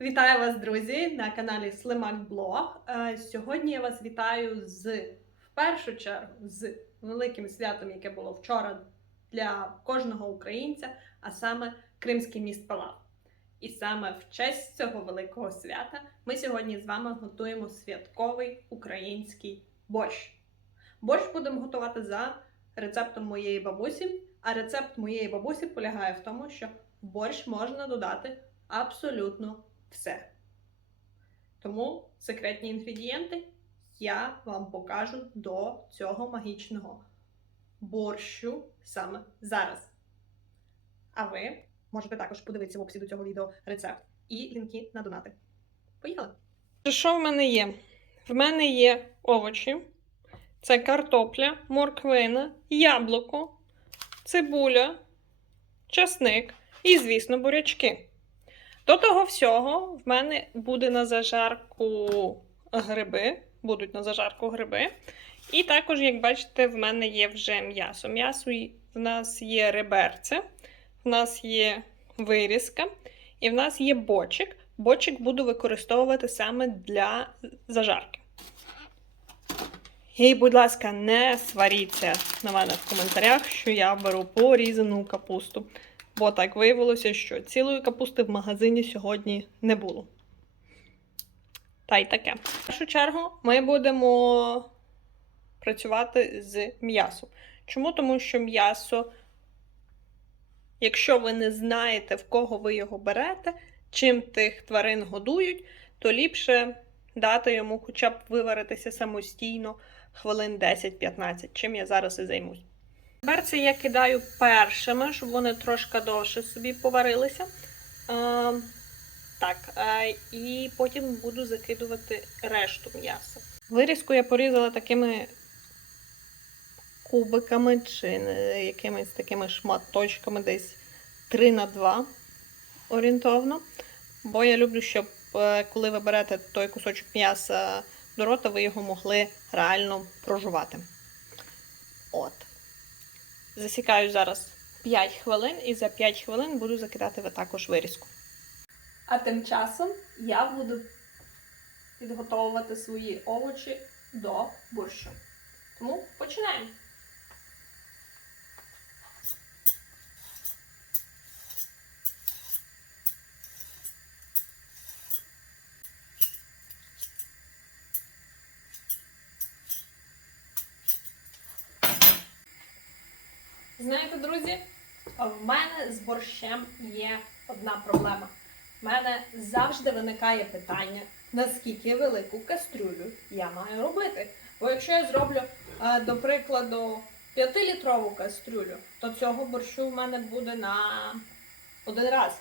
Вітаю вас, друзі, на каналі Слимак Блог. Е, Сьогодні я вас вітаю з в першу чергу з великим святом, яке було вчора для кожного українця, а саме Кримський міст Палав. І саме в честь цього великого свята ми сьогодні з вами готуємо святковий український борщ. Борщ будемо готувати за рецептом моєї бабусі. А рецепт моєї бабусі полягає в тому, що борщ можна додати абсолютно все. Тому секретні інгредієнти я вам покажу до цього магічного борщу саме зараз. А ви можете також подивитися в описі до цього відео рецепт і лінки на донати. Поїхали! Що в мене є? В мене є овочі, це картопля, морквина, яблуко, цибуля, часник і, звісно, бурячки. До того всього, в мене буде на зажарку гриби, будуть на зажарку гриби. І також, як бачите, в мене є вже м'ясо. М'ясо в нас є реберце, в нас є вирізка, і в нас є бочик. Бочик буду використовувати саме для зажарки. І, будь ласка, не сваріться на мене в коментарях, що я беру порізану капусту. Бо так виявилося, що цілої капусти в магазині сьогодні не було. Та й таке. В першу чергу ми будемо працювати з м'ясом. Чому? Тому що м'ясо, якщо ви не знаєте, в кого ви його берете, чим тих тварин годують, то ліпше дати йому хоча б виваритися самостійно хвилин 10-15, чим я зараз і займусь. Берці я кидаю першими, щоб вони трошки довше собі поварилися. Так, і потім буду закидувати решту м'яса. Вирізку я порізала такими кубиками чи якимись такими шматочками, десь 3 на 2 орієнтовно. Бо я люблю, щоб е, коли ви берете той кусочок м'яса до рота, ви його могли реально прожувати. От. Засікаю зараз 5 хвилин і за 5 хвилин буду закидати також вирізку. А тим часом я буду підготовувати свої овочі до борщу. Тому починаємо. Знаєте, друзі, в мене з борщем є одна проблема. В мене завжди виникає питання, наскільки велику кастрюлю я маю робити. Бо якщо я зроблю, е, до прикладу, 5-літрову кастрюлю, то цього борщу в мене буде на один раз.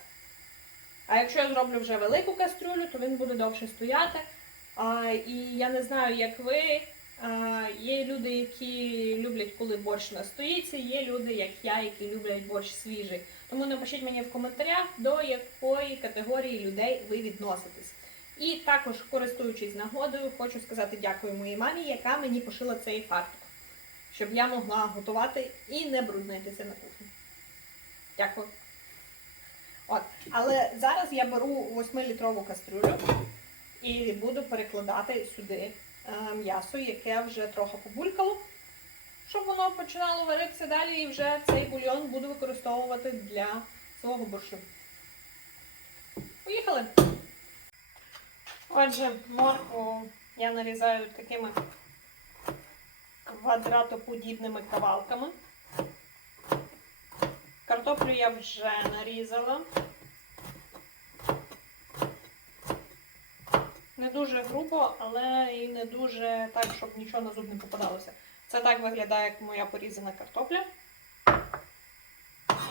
А якщо я зроблю вже велику кастрюлю, то він буде довше стояти. І я не знаю, як ви. Є люди, які люблять, коли борщ настоїться, є люди, як я, які люблять борщ свіжий. Тому напишіть мені в коментарях, до якої категорії людей ви відноситесь. І також, користуючись нагодою, хочу сказати дякую моїй мамі, яка мені пошила цей фартук, щоб я могла готувати і не бруднитися на кухні. Дякую. От, але зараз я беру 8-літрову кастрюлю і буду перекладати сюди м'ясо, яке вже трохи побулькало, щоб воно починало варитися далі і вже цей бульйон буду використовувати для свого борщу. Поїхали! Отже, моркву я нарізаю такими квадратоподібними кавалками. Картоплю я вже нарізала. Не дуже грубо, але і не дуже так, щоб нічого на зуб не попадалося. Це так виглядає, як моя порізана картопля.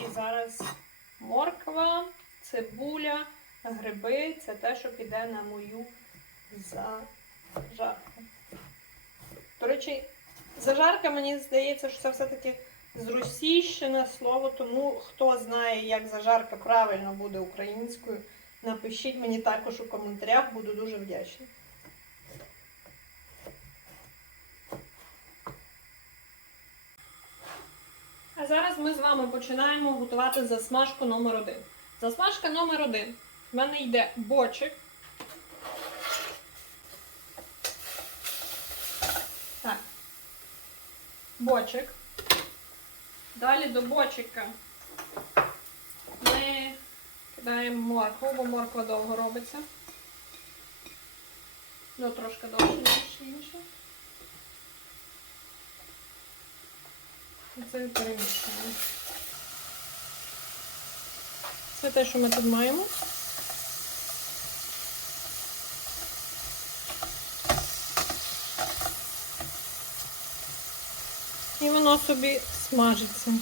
І зараз морква, цибуля, гриби це те, що піде на мою зажарку. До речі, зажарка, мені здається, що це все-таки зросійщене слово, тому хто знає, як зажарка правильно буде українською, напишіть мені також у коментарях, буду дуже вдячна. А зараз ми з вами починаємо готувати засмажку номер один. Засмажка номер один В мене йде бочик. Бочик. Далі до бочика кидаємо моркву, бо морква довго робиться. Ну, трошки довше, ніж інше. І це перемішуємо. Це те, що ми тут маємо. І воно собі смажиться.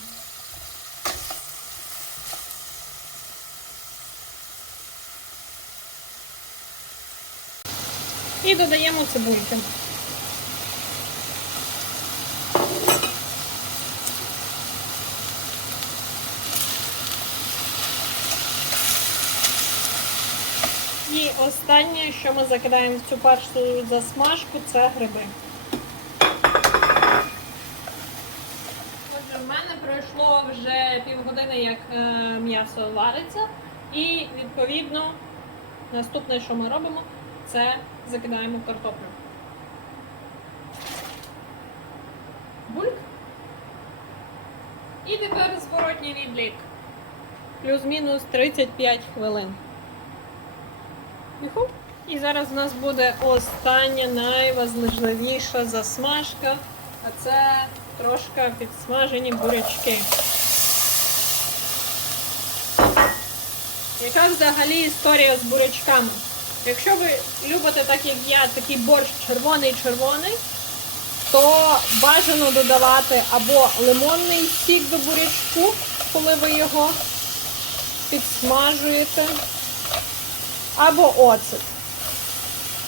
І додаємо цибульки. І останнє, що ми закидаємо в цю першу засмажку, це гриби. Отже, в мене пройшло вже півгодини, як е, м'ясо вариться. І відповідно наступне, що ми робимо, це закидаємо картоплю. Бульк. І тепер зворотній відлік. Плюс-мінус 35 хвилин. Юху. І зараз у нас буде остання найважливіша засмажка, а це трошки підсмажені бурячки. Яка взагалі історія з бурячками? Якщо ви любите, так як я, такий борщ червоний-червоний, то бажано додавати або лимонний сік до бурячку, коли ви його підсмажуєте, або оцет.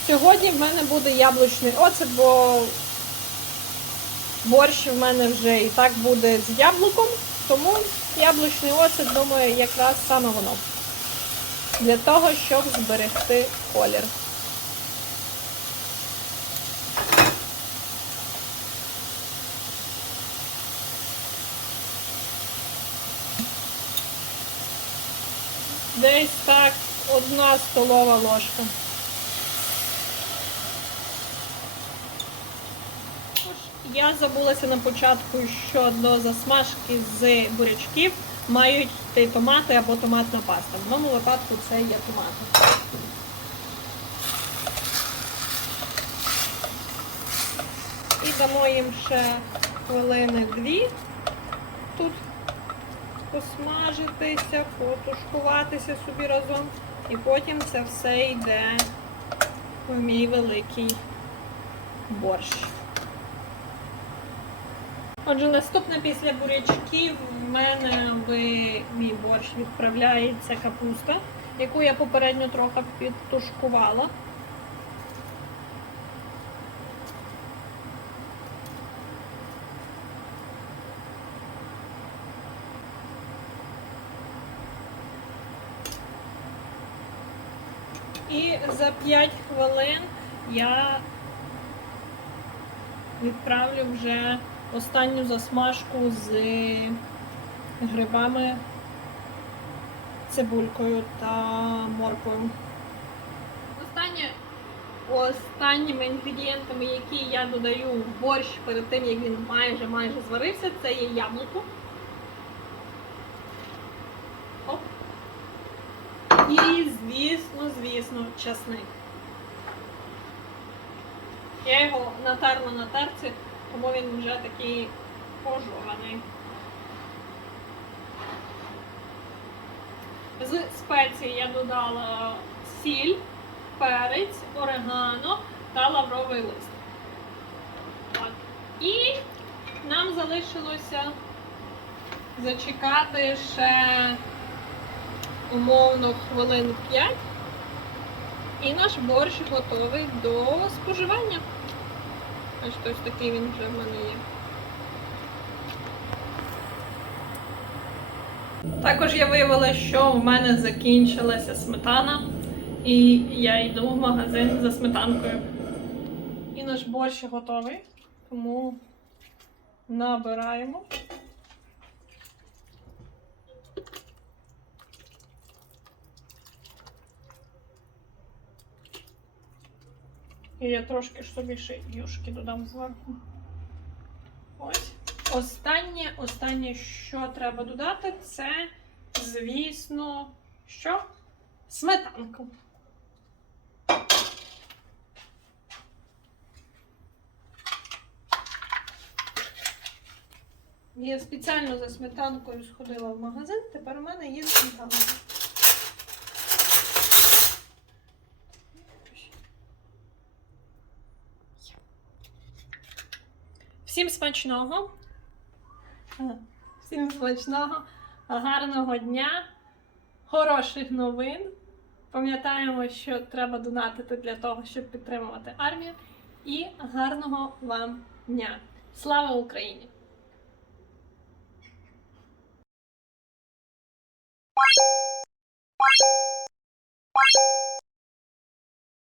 Сьогодні в мене буде яблучний оцет, бо борщ в мене вже і так буде з яблуком, тому яблучний оцет, думаю, якраз саме воно. Для того, щоб зберегти колір. Десь так одна столова ложка. Я забулася на початку, що до засмажки з бурячків мають йти томати або томатна паста. В моєму випадку це є томати. І дамо їм ще хвилини дві тут посмажитися, потушкуватися собі разом. І потім це все йде в мій великий борщ. Отже, наступне після бурячків в мене в мій борщ відправляється капуста, яку я попередньо трохи підтушкувала. І за 5 хвилин я відправлю вже останню засмажку з грибами, цибулькою та морквою. Останнє, останніми інгредієнтами, які я додаю в борщ перед тим, як він майже майже зварився, це є яблуко. Оп. І, звісно, звісно, часник. Я його натерла на терці, тому він вже такий пожований. З спецій я додала сіль, перець, орегано та лавровий лист. Так. І нам залишилося зачекати ще умовно хвилин 5. І наш борщ готовий до споживання. Ось ось такий він вже в мене є. Також я виявила, що в мене закінчилася сметана, і я йду в магазин за сметанкою. І наш борщ готовий, тому набираємо. І я трошки ж собі ще юшки додам зверху. Ось. Останнє, останнє, що треба додати, це, звісно, що? Сметанку. Я спеціально за сметанкою сходила в магазин, тепер у мене є сметанка. Всім смачного, е, всім смачного, гарного дня, хороших новин. Пам'ятаємо, що треба донатити для того, щоб підтримувати армію. І гарного вам дня! Слава Україні!